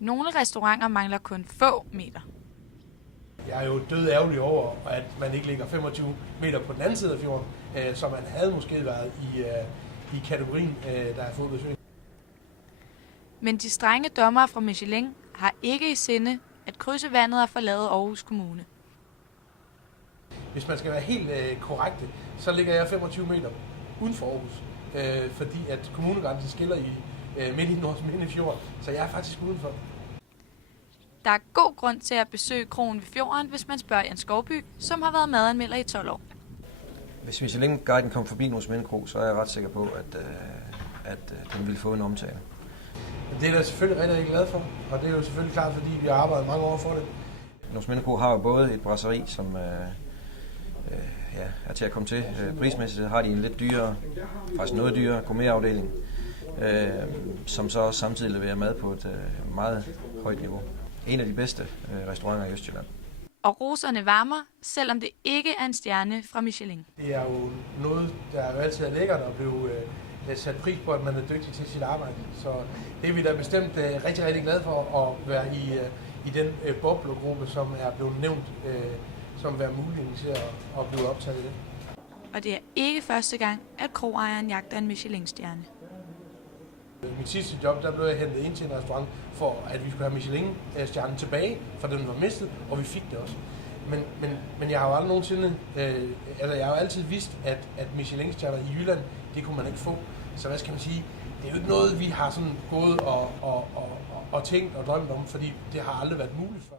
Nogle restauranter mangler kun få meter. Jeg er jo død ærgerlig over, at man ikke ligger 25 meter på den anden side af fjorden, så man havde måske været i kategorien, der er fået besøg. Men de strenge dommere fra Michelin har ikke i sinde at krydse vandet og forlade Aarhus Kommune. Hvis man skal være helt korrekte, så ligger jeg 25 meter uden for Aarhus, fordi at kommunegrænsen skiller midt i Nordsminde Fjord, så jeg er faktisk udenfor. Der er god grund til at besøge kroen ved fjorden, hvis man spørger Jens Skovby, som har været madanmelder i 12 år. Hvis Michelin-guiden kom forbi Nordsminde Kro, så er jeg ret sikker på, at den ville få en omtale. Det er jeg selvfølgelig rigtig glad for, og det er jo selvfølgelig klart, fordi vi har arbejdet mange år for det. Nordsminde Kro har jo både et brasserie, som er til at komme til. Prismæssigt har de en lidt dyrere, faktisk noget dyrere gourmetafdeling, som så også samtidig leverer mad på et meget højt niveau. En af de bedste restauranter i Østjylland. Og roserne varmer, selvom det ikke er en stjerne fra Michelin. Det er jo noget, der jo altid er lækkert at blive sat pris på, at man er dygtig til sit arbejde. Så det er vi da bestemt rigtig, rigtig glade for at være i den boblegruppe, som er blevet nævnt som være muligheden til at blive optaget i det. Og det er ikke første gang, at kroejeren jagter en Michelin-stjerne. Mit sidste job, der blev jeg hentet ind til en restaurant, for at vi skulle have Michelin-stjernen tilbage, for den var mistet, og vi fik det også. Men jeg har jo aldrig nogensinde, jeg har jo altid vidst, at Michelin-stjerner i Jylland, det kunne man ikke få. Så hvad skal man sige, det er jo ikke noget, vi har sådan gået og tænkt og drømt om, fordi det har aldrig været muligt før.